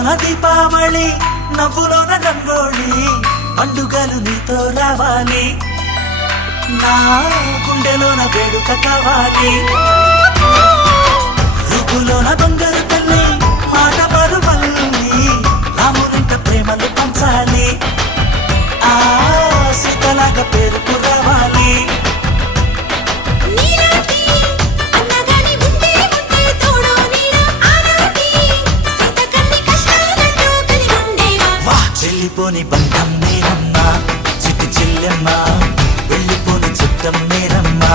నవ్వులోన దీపావళి నవ్వులోన రంగోళి పండుగలు నీతో రావాలి నా గుండెలోన వేడుక కావాలి రూపులోన బంగారు తల్లి మాట పరువల్లి రామునింట ప్రేమలు పంచాలి ఆ సీతలాగా పేరుకు రావాలి వెళ్ళిపోని బంధం నేరమ్మా చిట్టి చెల్లెమ్మా వెళ్ళిపోని చిత్తం నేరమ్మా